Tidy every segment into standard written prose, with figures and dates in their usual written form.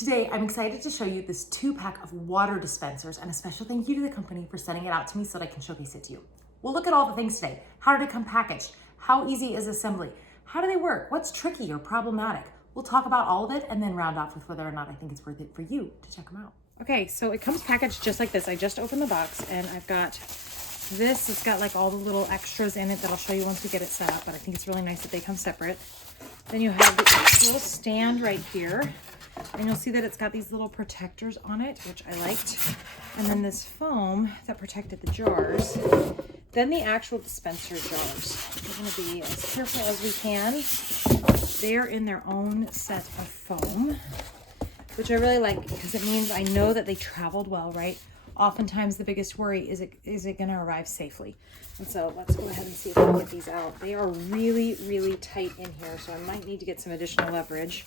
Today, I'm excited to show you this 2-pack of water dispensers, and a special thank you to the company for sending it out to me so that I can showcase it to you. We'll look at all the things today. How did it come packaged? How easy is assembly? How do they work? What's tricky or problematic? We'll talk about all of it and then round off with whether or not I think it's worth it for you to check them out. Okay, so it comes packaged just like this. I just opened the box and I've got this. It's got like all the little extras in it that I'll show you once we get it set up, but I think it's really nice that they come separate. Then you have this little stand right here, and you'll see that it's got these little protectors on it, which I liked. And then this foam that protected the jars. Then the actual dispenser jars. We're gonna be as careful as we can. They're in their own set of foam, which I really like because it means I know that they traveled well, right? Oftentimes the biggest worry is it gonna arrive safely? And so let's go ahead and see if we can get these out. They are really, really tight in here, so I might need to get some additional leverage.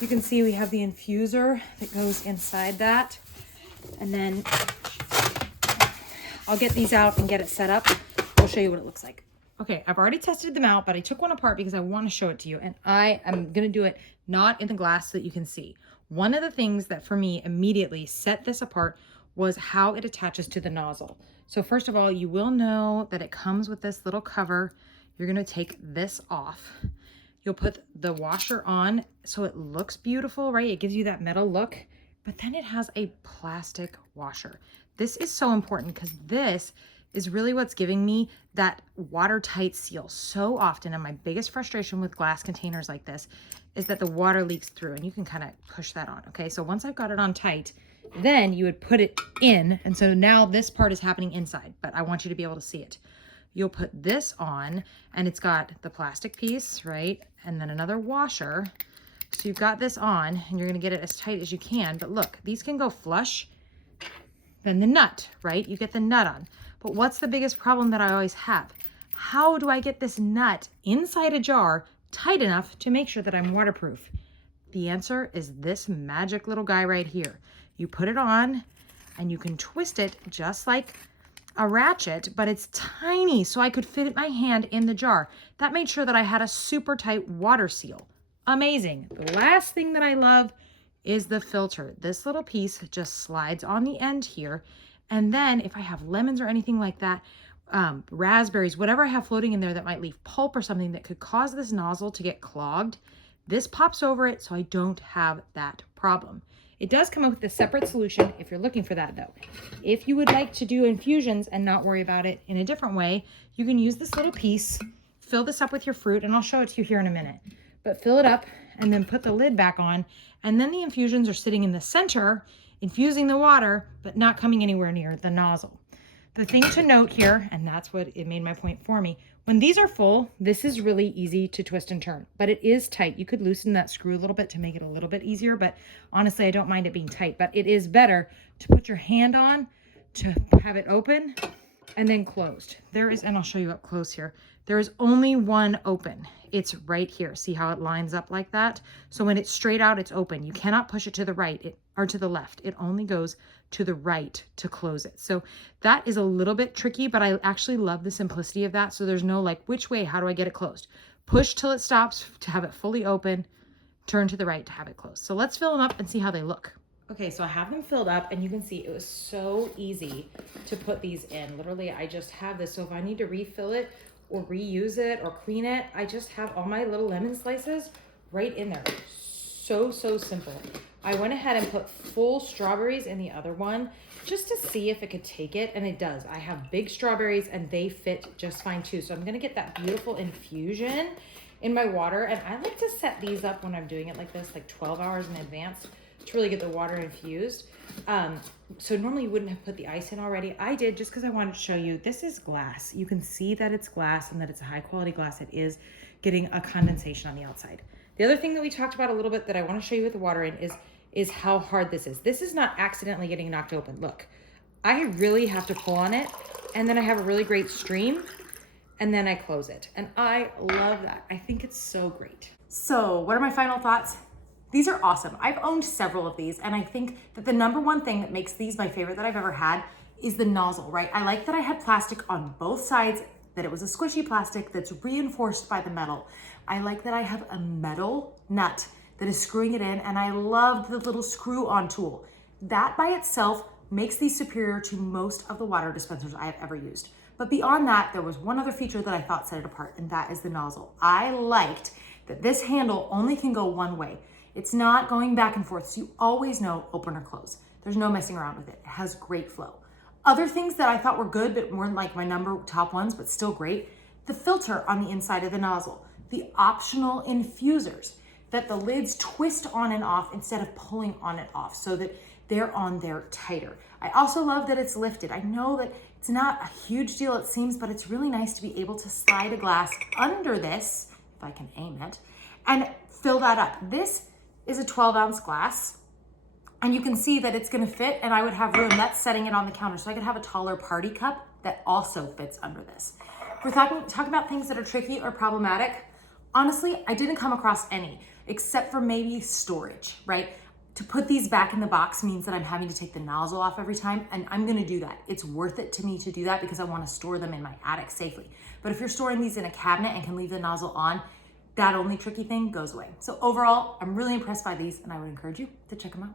You can see we have the infuser that goes inside that. And then I'll get these out and get it set up. I'll show you what it looks like. Okay, I've already tested them out, but I took one apart because I want to show it to you. And I am going to do it not in the glass so that you can see. One of the things that for me immediately set this apart was how it attaches to the nozzle. So first of all, you will know that it comes with this little cover. You're going to take this off. You'll put the washer on so it looks beautiful, right? It gives you that metal look, but then it has a plastic washer. This is so important because this is really what's giving me that watertight seal so often. And my biggest frustration with glass containers like this is that the water leaks through, and you can kind of push that on. Okay, so once I've got it on tight, then you would put it in. And so now this part is happening inside, but I want you to be able to see it. You'll put this on, and it's got the plastic piece, right? And then another washer. So you've got this on, and you're gonna get it as tight as you can. But look, these can go flush. Then the nut, right? You get the nut on. But what's the biggest problem that I always have? How do I get this nut inside a jar tight enough to make sure that I'm waterproof? The answer is this magic little guy right here. You put it on, and you can twist it just like a ratchet, but it's tiny, so I could fit my hand in the jar. That made sure that I had a super tight water seal. Amazing. The last thing that I love is the filter. This little piece just slides on the end here, and then if I have lemons or anything like that, raspberries, whatever I have floating in there that might leave pulp or something that could cause this nozzle to get clogged, this pops over it so I don't have that problem. It does come up with a separate solution if you're looking for that though. If you would like to do infusions and not worry about it in a different way, you can use this little piece, fill this up with your fruit, and I'll show it to you here in a minute. But fill it up and then put the lid back on, and then the infusions are sitting in the center, infusing the water, but not coming anywhere near the nozzle. The thing to note here, and that's what it made my point for me, when these are full, this is really easy to twist and turn, but it is tight. You could loosen that screw a little bit to make it a little bit easier, but honestly, I don't mind it being tight, but it is better to put your hand on, to have it open and then closed. There is, and I'll show you up close here, there is only one open. It's right here. See how it lines up like that? So when it's straight out, it's open. You cannot push it to the right or to the left. It only goes to the right to close it. So that is a little bit tricky, but I actually love the simplicity of that. So there's no like, which way, how do I get it closed? Push till it stops to have it fully open, turn to the right to have it closed. So let's fill them up and see how they look. Okay, so I have them filled up, and you can see it was so easy to put these in. Literally, I just have this. So if I need to refill it or reuse it or clean it, I just have all my little lemon slices right in there. So simple. I went ahead and put full strawberries in the other one just to see if it could take it, and it does. I have big strawberries and they fit just fine too. So I'm gonna get that beautiful infusion in my water, and I like to set these up when I'm doing it like this, like 12 hours in advance to really get the water infused. So normally you wouldn't have put the ice in already. I did just because I wanted to show you, this is glass. You can see that it's glass and that it's a high quality glass. It is getting a condensation on the outside. The other thing that we talked about a little bit that I want to show you with the water in is how hard this is. This is not accidentally getting knocked open. Look, I really have to pull on it, and then I have a really great stream, and then I close it. And I love that. I think it's so great. So what are my final thoughts? These are awesome. I've owned several of these, and I think that the number one thing that makes these my favorite that I've ever had is the nozzle, right? I like that I had plastic on both sides, that it was a squishy plastic that's reinforced by the metal. I like that I have a metal nut that is screwing it in, and I loved the little screw-on tool. That by itself makes these superior to most of the water dispensers I have ever used. But beyond that, there was one other feature that I thought set it apart, and that is the nozzle. I liked that this handle only can go one way. It's not going back and forth, so you always know open or close. There's no messing around with it. It has great flow. Other things that I thought were good, but weren't like my top ones, but still great, the filter on the inside of the nozzle, the optional infusers, that the lids twist on and off instead of pulling on and off so that they're on there tighter. I also love that it's lifted. I know that it's not a huge deal, it seems, but it's really nice to be able to slide a glass under this, if I can aim it, and fill that up. This is a 12-ounce glass, and you can see that it's gonna fit, and I would have room. That's setting it on the counter, so I could have a taller party cup that also fits under this. If we're talking about things that are tricky or problematic, honestly, I didn't come across any, except for maybe storage, right? To put these back in the box means that I'm having to take the nozzle off every time, and I'm gonna do that. It's worth it to me to do that because I wanna store them in my attic safely. But if you're storing these in a cabinet and can leave the nozzle on, that only tricky thing goes away. So overall, I'm really impressed by these, and I would encourage you to check them out.